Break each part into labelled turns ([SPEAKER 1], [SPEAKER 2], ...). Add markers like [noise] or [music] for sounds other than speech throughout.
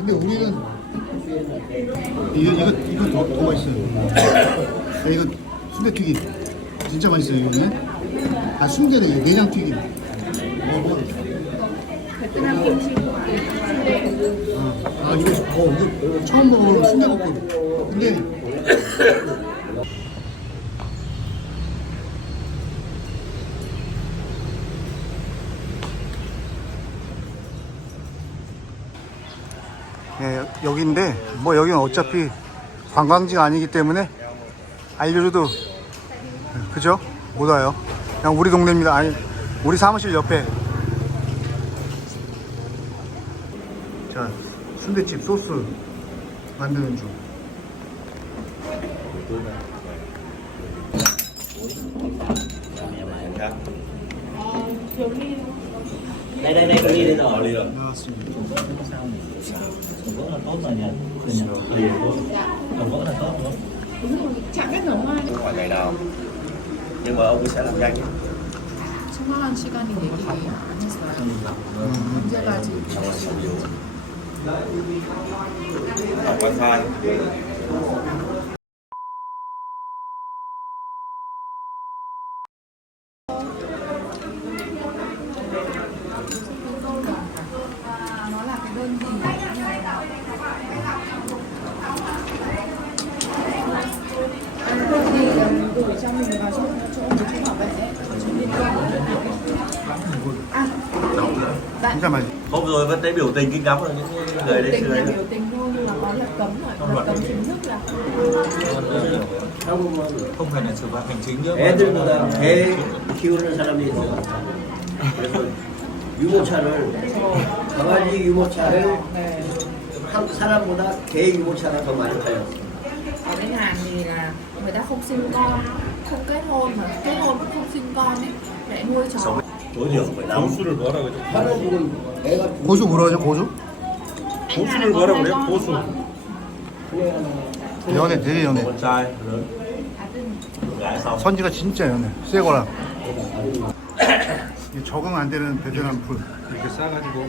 [SPEAKER 1] 근데 우리는 이거 이거 이거 더, 더 맛있어요. 아, 이거 순대 튀김 진짜 맛있어요 이거는. 아 순대는 이거 내장 튀김. 먹어. 아 이거 어 이거 처음 먹어보는 순대 볶음. 근데 네, 여기인데 뭐 여기는 어차피 관광지가 아니기 때문에 알려줘도 그죠? 못 와요. 그냥 우리 동네입니다. 아니 우리 사무실 옆에 자 순대집 소스 만드는 중.
[SPEAKER 2] Đây đây đây có ly đây rồi ly rồi
[SPEAKER 1] 나왔습니다.
[SPEAKER 2] vẫn là tốt rồi nha ly tốt còn vẫn là tốt nữa
[SPEAKER 3] chạm cách nở hoa đi
[SPEAKER 2] ngoài ngày nào nhưng mà ông sẽ làm nhanh nhé
[SPEAKER 3] 수많은 시간이 얘기 안 했어요 언제까지
[SPEAKER 2] wifi
[SPEAKER 3] nó bạn
[SPEAKER 1] 진짜 맛있어.
[SPEAKER 2] hôm rồi vẫn thấy biểu tình kinh lắm rồi những người đấy
[SPEAKER 3] tình
[SPEAKER 2] xưa
[SPEAKER 3] là
[SPEAKER 2] ấy
[SPEAKER 3] biểu tình thôi nhưng mà có luật cấm rồi luật cấm chính thức là
[SPEAKER 4] không phải là xử phạt hành chính nữa
[SPEAKER 5] 애들보다 개 키우는 사람이 있어요. 그래서 유모차를 강아지 유모차를
[SPEAKER 3] 네.
[SPEAKER 5] 한 사람보다 개 유모차가 더 많이 팔렸어요.
[SPEAKER 3] ở bên Hàn thì là người ta không sinh con không kết hôn mà kết hôn cũng không sinh con ấy để nuôi chó
[SPEAKER 2] tối năm
[SPEAKER 4] 고수를
[SPEAKER 5] 애가 두
[SPEAKER 1] 고수 뭐라 하죠? 고수?
[SPEAKER 4] 고수를 뭐라고 그래요? 고수
[SPEAKER 1] 연해 되게
[SPEAKER 2] gái xong
[SPEAKER 1] 선지가 진짜 연해. 새 거라. 이게 적응 안 되는 베트남 풀.
[SPEAKER 4] 이렇게 싸가지고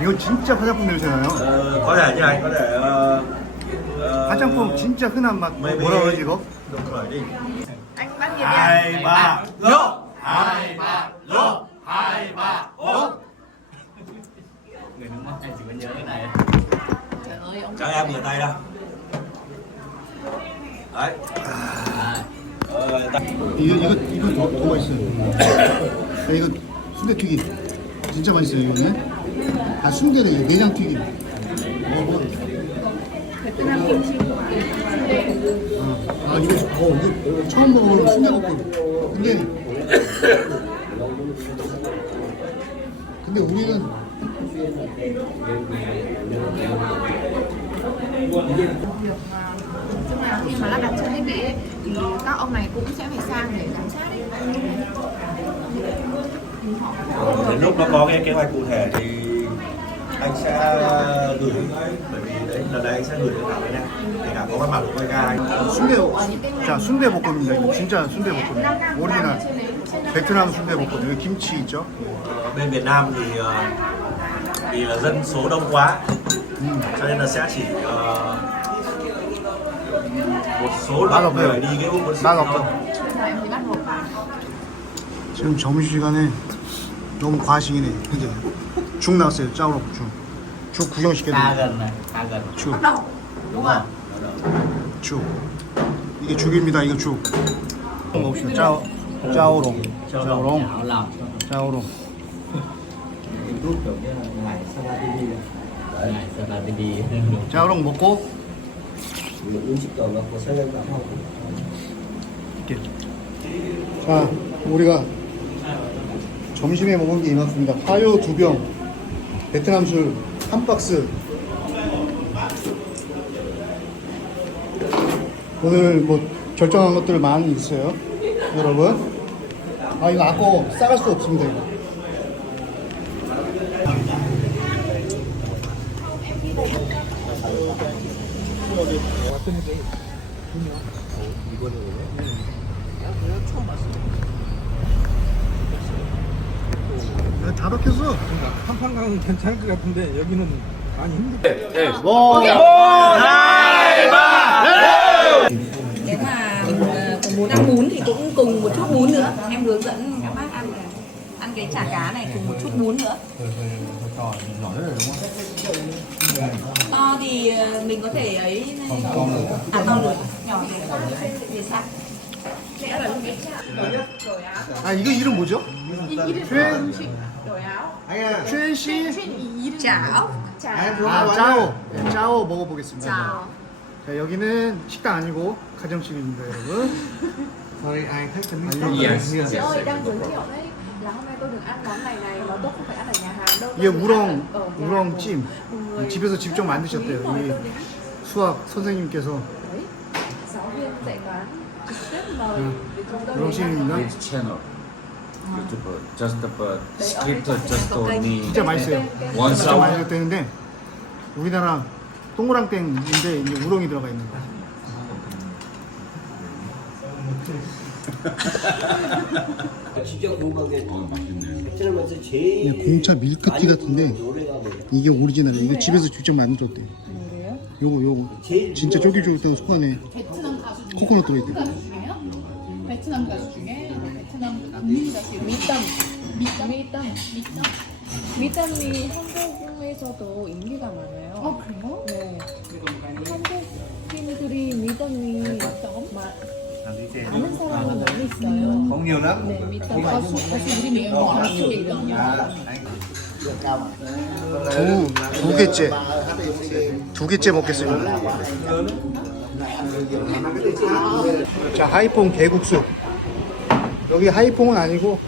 [SPEAKER 1] 이거 진짜 화장품 냄새 나요.
[SPEAKER 2] Ờ, có thể như này có thể ờ, ờ,
[SPEAKER 1] 화장품 진짜 흔한 맛. 뭐라 그러지 이거?
[SPEAKER 2] Hai ba ố
[SPEAKER 4] người nước mắt chỉ có nhớ cái này
[SPEAKER 3] trời ơi ông
[SPEAKER 2] các em rửa tay đâu đấy ờ, tay.
[SPEAKER 1] 이거 이거 이거 더, 더 맛있어요. 아, 이거 순대 튀김 진짜 맛있어요 이거는. 아 순대는 내장 튀김. 먹어.
[SPEAKER 3] 베트남 김치
[SPEAKER 1] 아 이거 어 이거 처음 먹어보는 순대 볶음. 근데 근데 우리는
[SPEAKER 3] nhưng mà khi mà lắp đặt trên thiết bị ấy, thì các ông này cũng sẽ phải sang để giám sát ấy.
[SPEAKER 2] Ờ, đến lúc nó có cái kế hoạch cụ thể thì anh sẽ gửi bởi vì đấy lần này anh sẽ gửi cho cả bên em để cả có văn bản của anh
[SPEAKER 1] 순대 자 순대 볶음입니다. 이거 진짜 순대 볶음. 오리지널 베트남 순대 볶음. 여기 김치 있죠?
[SPEAKER 2] Bên Việt Nam thì ờ, vì là dân số đông quá cho nên là sẽ chỉ ờ, một số
[SPEAKER 1] Ba
[SPEAKER 2] lượng
[SPEAKER 1] lọc
[SPEAKER 2] người
[SPEAKER 1] đều.
[SPEAKER 2] đi cái úc quân sự
[SPEAKER 1] Ba lọc
[SPEAKER 2] thôi.
[SPEAKER 3] Buộc
[SPEAKER 1] 지금 점심시간에 너무 과식이네. 그지? 죽 나왔어요. 짜오로 죽. 죽
[SPEAKER 4] này xa gần
[SPEAKER 1] 죽.
[SPEAKER 3] không
[SPEAKER 1] 죽. 이게 죽입니다. 이거 죽. 먹읍시다. 짜오, 짜오롱. 짜오롱. 짜오롱.
[SPEAKER 4] kiểu như là
[SPEAKER 1] 짜오롱 먹고
[SPEAKER 5] 음식도 안 갖고 설명도 안 하고.
[SPEAKER 1] 이렇게. 자, 우리가 점심에 먹은 게 이만큼입니다. 파요 두 병, 베트남 술 한 박스. 오늘 뭐 결정한 것들 많이 있어요, 여러분. 아 이거 아까워 싸갈 수 없습니다. 이거. 이거 다 다 박혔어.
[SPEAKER 6] 한판강은 괜찮을 것 같은데 여기는 많이 힘들.
[SPEAKER 7] nếu mà ờ, còn muốn ăn bún thì cũng cùng một chút bún nữa em hướng dẫn các bác ăn là ăn cái chả cá này cùng một chút bún nữa to thì ờ, mình có thể ấy này. à to rồi nhỏ thì để sao sẽ là lúc ấy
[SPEAKER 1] 아 이거 이름 뭐죠? 최 씨.
[SPEAKER 7] chảo
[SPEAKER 1] 아 짜오. 네, 짜오 먹어보겠습니다. 자 여기는 식당 아니고 가정집입니다 여러분.
[SPEAKER 6] Sorry, ai thích cái
[SPEAKER 1] Yes.
[SPEAKER 3] Chị ơi đang giới thiệu đấy là hôm nay tôi được ăn món này này nó tốt không phải ăn ở nhà hàng đâu
[SPEAKER 1] 이게 우렁 우렁찜
[SPEAKER 3] của một người
[SPEAKER 1] 집에서 직접 만드셨대요. 이
[SPEAKER 3] đến
[SPEAKER 1] 수학 선생님께서
[SPEAKER 3] đấy giáo viên dạy toán trực tiếp mời để chúng tôi đến ăn.
[SPEAKER 1] 우렁찜입니다.
[SPEAKER 8] Channel. YouTuber just about scripted just only
[SPEAKER 1] 진짜 맛있어요.
[SPEAKER 8] one
[SPEAKER 1] 진짜
[SPEAKER 8] sound.
[SPEAKER 1] 맛있었대는데 우리나라 동그랑땡인데 이제 우렁이 들어가 있는 거야. [laughs]
[SPEAKER 5] 진짜 궁금한 게 베트남에서 제일
[SPEAKER 1] 이게 공차 밀크티 같은데
[SPEAKER 5] 노래가?
[SPEAKER 1] 이게 오리지널이야. 이거 집에서 직접 만들었대. 요거 요거 진짜 쫄깃쫄깃한 속 안에 코코넛 들어있대.
[SPEAKER 9] 베트남 가수 중에 베트남 국민 가수 미담 미담 미담 미담
[SPEAKER 3] 미담이 한국에서도 인기가 많아요.
[SPEAKER 9] 어 그래요?
[SPEAKER 3] 네. 한국인들이 미담이 마, 아는 사람이 많이 있어요.
[SPEAKER 5] Không nhiều lắm.
[SPEAKER 3] 네, 미담
[SPEAKER 9] 가수 가수 이름이에요 가수 이름
[SPEAKER 1] 두, 두 개째. 두 개째 먹겠습니다. 자, 하이퐁 개국수. 여기 하이퐁은 아니고,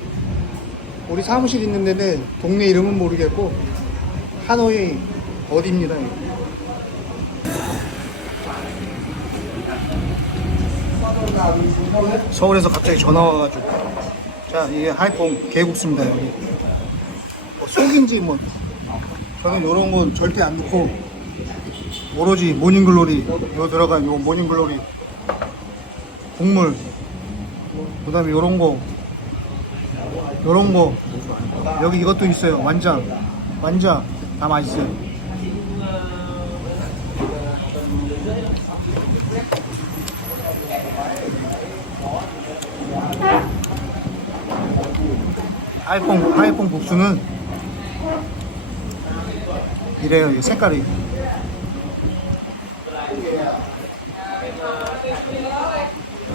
[SPEAKER 1] 우리 사무실 있는 데는 동네 이름은 모르겠고, 하노이 어디입니다. 서울에서 갑자기 전화 와가지고. 자, 이게 하이퐁 개국수입니다, 여기. 뭐 속인지 뭐 저는 이런 건 절대 안 넣고 오로지 모닝글로리 요 들어간 요 모닝글로리. 국물. 그 다음에 요런 거. 요런 거. 여기 이것도 있어요. 완장. 완장. 다 맛있어요. 하이퐁 하이퐁 국수는 이래요. 이 색깔이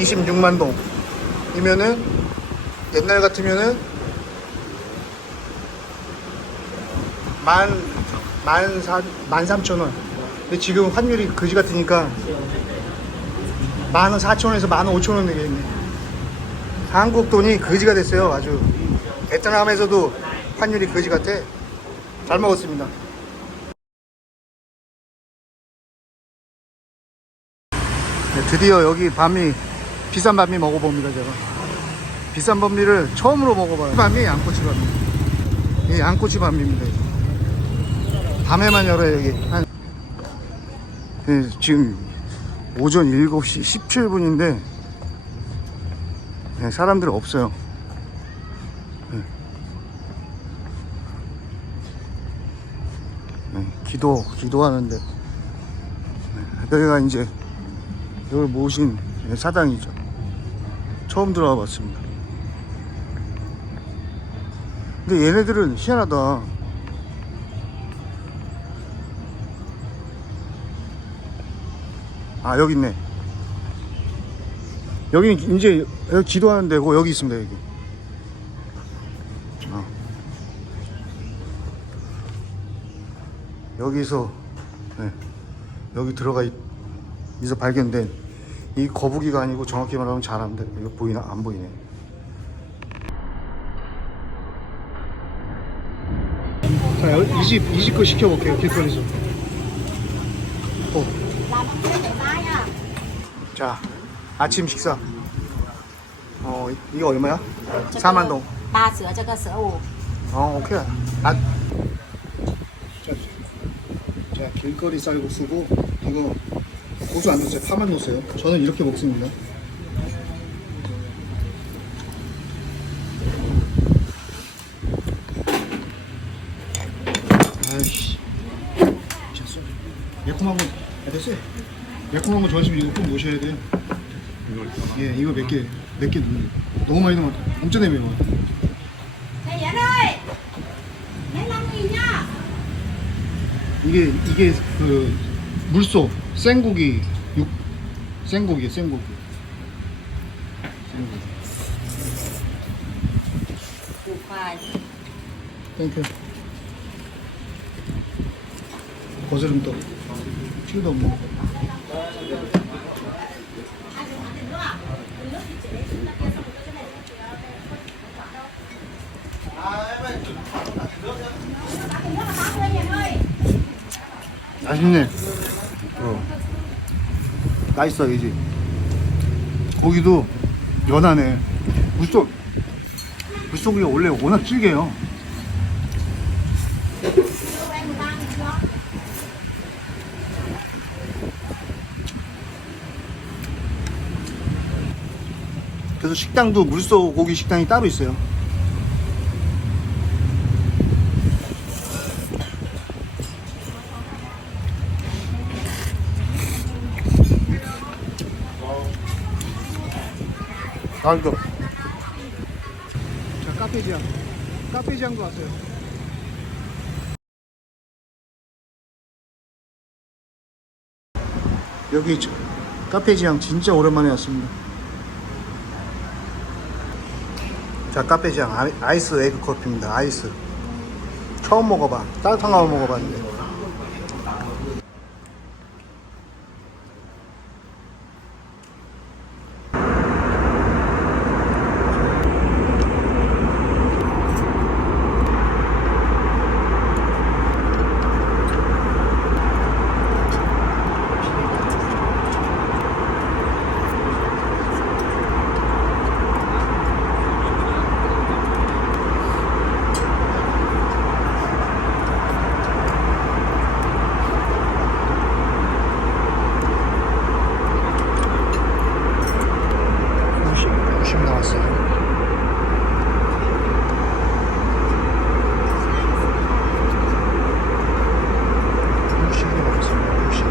[SPEAKER 1] 26만 동이면은 옛날 같으면은 만, 만 사, 만 삼천 원. 근데 지금 환율이 그지 같으니까 만원 사천 원에서 만원 오천 원 되겠네. 한국 돈이 거지가 됐어요. 아주 베트남에서도 환율이 거지 같아. 잘 먹었습니다. 네, 드디어 여기 밤이 비싼 밤이 먹어봅니다 제가. 비싼 밤미를 처음으로 먹어봐요. 밤이 양꼬치 밤미. 이게 양꼬치 밤미입니다. 이게. 밤에만 열어요 여기. 한 네, 지금 오전 7시 17분인데 네, 사람들 없어요. 네. 네, 기도 기도하는데 네, 여기가 이제 여기 모신 사당이죠. 처음 들어와 봤습니다. 근데 얘네들은 희한하다. 아, 여기 있네. 여기는 이제 여기 기도하는 데고 여기 있습니다, 여기. 어. 여기서, 네, 여기 들어가 있, 여기서 발견된 이 거북이가 아니고 정확히 말하면 잘안데 이거 보이나 안 보이네. 자, 이집 이집 거 시켜볼게요, 길거리에서. 어. 자, 아침 식사. 어, 이- 이거 얼마야? 4만 동.
[SPEAKER 10] 八折这个十五，
[SPEAKER 1] 어, 오케이. 아. 자, 자, 길거리 쌀국수고, 이거 고수 안 넣었어요. 파만 넣었어요. 저는 이렇게 먹습니다. 아이씨. 됐어. 매콤한 거, 아, 됐어요. 매콤한 거 좋아하시면 이거 꼭 모셔야 돼요. 예, 이거 몇 개, 몇개 넣는 너무 많이 넣으면 엄청 매워요. 이게 이게 그 물소 생고기 육 생고기 생고기。 땡큐. 거스름떡. 튀기도 없는 거 맛있네. 어. 맛있어 이지 고기도 연하네. 물속 물속이 원래 워낙 질겨요. 그래서 식당도 물소 고기 식당이 따로 있어요. 아, 이거. 자, 카페지앙. 카페지앙도 왔어요. 여기 저, 카페지앙 진짜 오랜만에 왔습니다. 자 카페지앙 아이- 아이스 에그 커피입니다 아이스 처음 먹어봐 따뜻한 거 먹어봤는데 무심 무심 나왔어요 무심이 나왔습니다 무심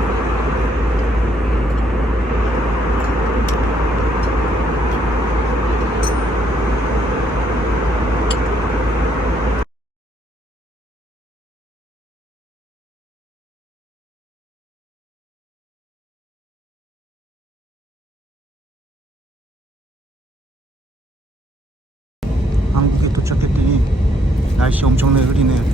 [SPEAKER 1] 한국에 도착했더니 날씨 엄청나게 흐리네요